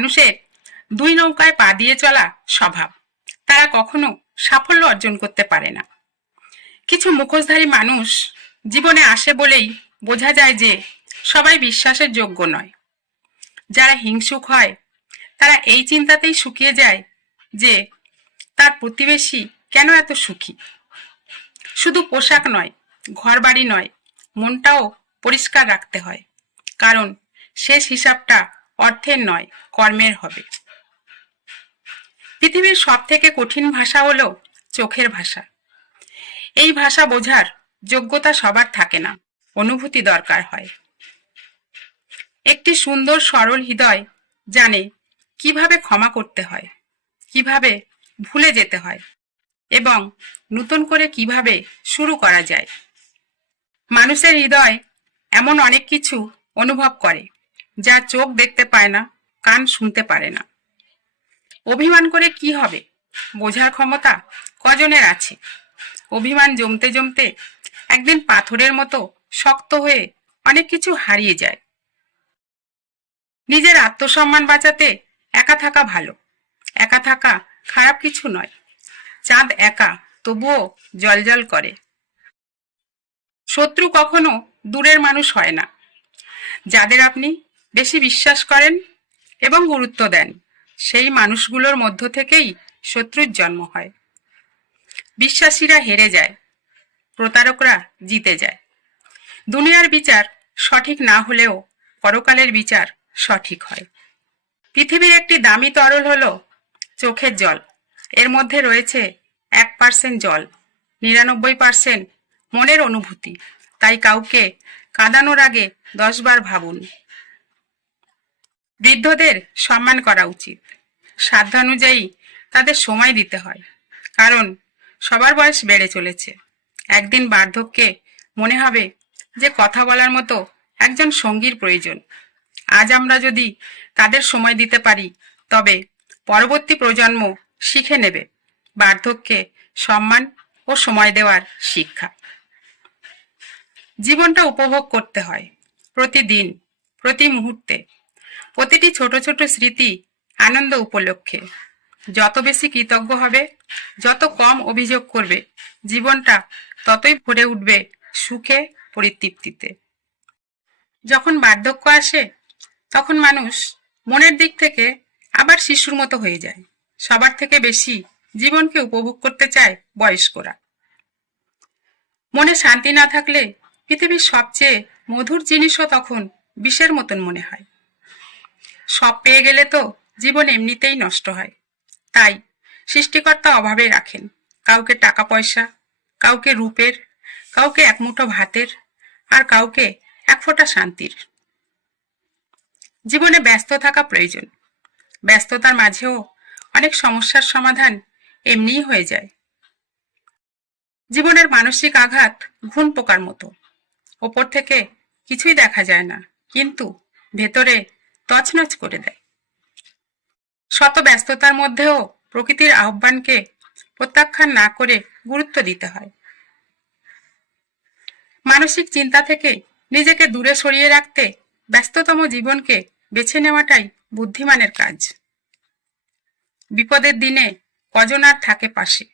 মানুষের দুই নৌকায় পা দিয়ে চলা স্বভাব, তারা কখনো সাফল্য অর্জন করতে পারে না। কিছু মুখোশধারী মানুষ জীবনে আসে বলেই বোঝা যায় যে সবাই বিশ্বাসের যোগ্য নয়। যারা হিংসুক হয় তারা এই চিন্তাতেই শুকিয়ে যায় যে তার প্রতিবেশী কেন এত সুখী। শুধু পোশাক নয়, ঘরবাড়ি নয়, মনটাও পরিষ্কার রাখতে হয়, কারণ শেষ হিসাবটা অর্থের নয়, কর্মের হবে। পৃথিবীর সব থেকে কঠিন ভাষা হলো চোখের ভাষা। এই ভাষা বোঝার যোগ্যতা সবার থাকে না, অনুভূতি দরকার হয়। একটি সুন্দর সরল হৃদয় জানে কিভাবে ক্ষমা করতে হয়, কিভাবে ভুলে যেতে হয় এবং নতুন করে কিভাবে শুরু করা যায়। মানুষের হৃদয় এমন অনেক কিছু অনুভব করে যা চোখ দেখতে পায় না, কান শুনতে পারে না। অভিমান করে কি হবে বোঝার ক্ষমতা কজনের আছে? অভিমান জমতে জমতে একদিন পাথরের মতো শক্ত হয়ে অনেক কিছু হারিয়ে যায়। নিজের আত্মসম্মান বাঁচাতে একা থাকা ভালো। একা থাকা খারাপ কিছু নয়। চাঁদ একা তবুও জ্বলজ্বল করে। শত্রু কখনো দূরের মানুষ হয় না। যাদের আপনি বেশি বিশ্বাস করেন এবং গুরুত্ব দেন, সেই মানুষগুলোর মধ্য থেকেই শত্রুর জন্ম হয়। বিশ্বাসীরা হেরে যায়, প্রতারকরা জিতে যায়। দুনিয়ার বিচার সঠিক না হলেও পরকালের বিচার সঠিক হয়। পৃথিবীর একটি দামি তরল হলো চোখের জল। এর মধ্যে রয়েছে 1% জল, 99% মনের অনুভূতি। তাই কাউকে কাঁদানোর আগে 10 বার ভাবুন। বৃদ্ধদের সম্মান করা উচিত। সাধ্যানুযায়ী তাদের সময় দিতে হয়, কারণ সবার বয়স বেড়ে চলেছে। একদিন বার্ধক্যে মনে হবে যে কথা বলার মতো একজন সঙ্গীর প্রয়োজন। আজ আমরা যদি তাদের সময় দিতে পারি, তবে পরবর্তী প্রজন্ম শিখে নেবে বার্ধক্যে সম্মান ও সময় দেওয়ার শিক্ষা। জীবনটা উপভোগ করতে হয়, প্রতিদিন, প্রতি মুহূর্তে। প্রতিটি ছোট ছোট স্মৃতি আনন্দ উপলক্ষে। যত বেশি কৃতজ্ঞ হবে, যত কম অভিযোগ করবে, জীবনটা ততই ভরে উঠবে সুখে, পরিতৃপ্তিতে। যখন বার্ধক্য আসে তখন মানুষ মনের দিক থেকে আবার শিশুর মতো হয়ে যায়। সবার থেকে বেশি জীবনকে উপভোগ করতে চায় বয়স্করা। মনে শান্তি না থাকলে পৃথিবীর সবচেয়ে মধুর জিনিসও তখন বিষের মতন মনে হয়। সব পেয়ে গেলে তো জীবন এমনিতেই নষ্ট হয়। তাই সৃষ্টিকর্তা অভাবে রাখেন, কাউকে টাকা পয়সা, কাউকে রূপের, কাউকে এক মুঠো ভাতের, আর কাউকে এক ফোঁটা শান্তির। জীবনে ব্যস্ত থাকা প্রয়োজন। ব্যস্ততার মাঝেও অনেক সমস্যার সমাধান এমনিই হয়ে যায়। জীবনের মানসিক আঘাত ঘুণ পোকার মতো। ওপর থেকে কিছুই দেখা যায় না, কিন্তু ভেতরে তছনছ করে দেয়। শত ব্যস্ততার মধ্যেও প্রকৃতির আহ্বানকে প্রত্যাখ্যান না করে গুরুত্ব দিতে হয়। মানসিক চিন্তা থেকে নিজেকে দূরে সরিয়ে রাখতে ব্যস্ততম জীবনকে বেছে নেওয়াটাই বুদ্ধিমানের কাজ। বিপদের দিনে কজন আর থাকে পাশে,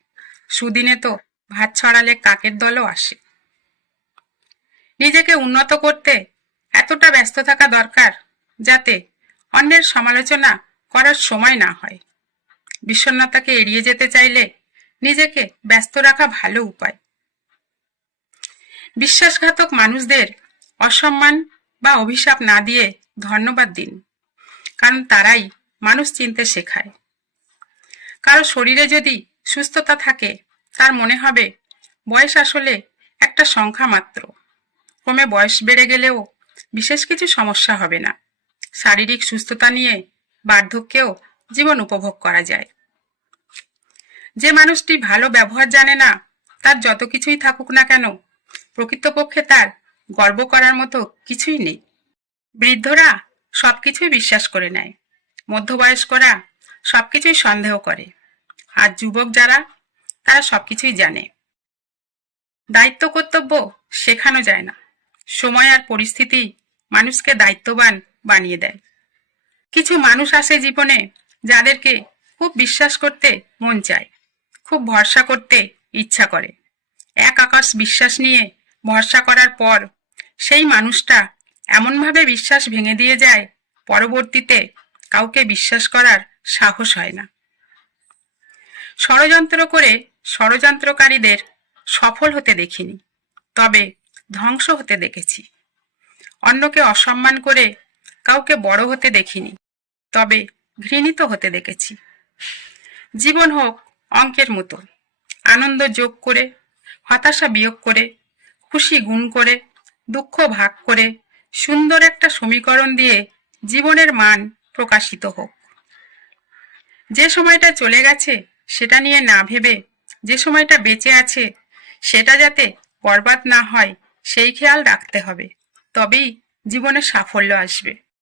সুদিনে তো ভাত ছড়ালে কাকের দলও আসে। নিজেকে উন্নত করতে এতটা ব্যস্ত থাকা দরকার যাতে অন্যের সমালোচনা করার সময় না হয়। বিষণ্ণতাকে এড়িয়ে যেতে চাইলে নিজেকে ব্যস্ত রাখা ভালো উপায়। বিশ্বাসঘাতক মানুষদের অসম্মান বা অভিশাপ না দিয়ে ধন্যবাদ দিন, কারণ তারাই মানুষ চিনতে শেখায়। কারো শরীরে যদি সুস্থতা থাকে, তার মনে হবে বয়স আসলে একটা সংখ্যা মাত্র। ক্রমে বয়স বেড়ে গেলেও বিশেষ কিছু সমস্যা হবে না। শারীরিক সুস্থতা নিয়ে বার্ধক্যেও জীবন উপভোগ করা যায়। যে মানুষটি ভালো ব্যবহার জানে না, তার যত কিছুই থাকুক না কেন, প্রকৃতপক্ষে তার গর্ব করার মতো কিছুই নেই। বৃদ্ধরা সবকিছুই বিশ্বাস করে নেয়, মধ্যবয়স্করা সবকিছুই সন্দেহ করে, আর যুবক যারা, তারা সবকিছুই জানে। দায়িত্ব কর্তব্য শেখানো যায় না, সময় আর পরিস্থিতি মানুষকে দায়িত্ববান বানিয়ে দেয়। কিছু মানুষ আসে জীবনে যাদেরকে খুব বিশ্বাস করতে মন চায়, খুব ভরসা করতে ইচ্ছা করে। এক আকাশ বিশ্বাস নিয়ে ভরসা করার পর সেই মানুষটা এমনভাবে বিশ্বাস ভেঙে দিয়ে যায়, পরবর্তীতে কাউকে বিশ্বাস করার সাহস হয় না। ষড়যন্ত্র করে ষড়যন্ত্রকারীদের সফল হতে দেখিনি, তবে ধ্বংস হতে দেখেছি। অন্যকে অসম্মান করে কাউকে বড় হতে দেখিনি, তবে ঘৃণিত হতে দেখেছি। জীবন হোক অঙ্কের মতো, আনন্দ যোগ করে, হতাশা বিয়োগ করে, খুশি গুণ করে, দুঃখ ভাগ করে, সুন্দর একটা সমীকরণ দিয়ে জীবনের মান প্রকাশিত হোক। যে সময়টা চলে গেছে সেটা নিয়ে না ভেবে যে সময়টা বেঁচে আছে সেটা যাতে বরবাদ না হয় সেই খেয়াল রাখতে হবে, তবেই জীবনে সাফল্য আসবে।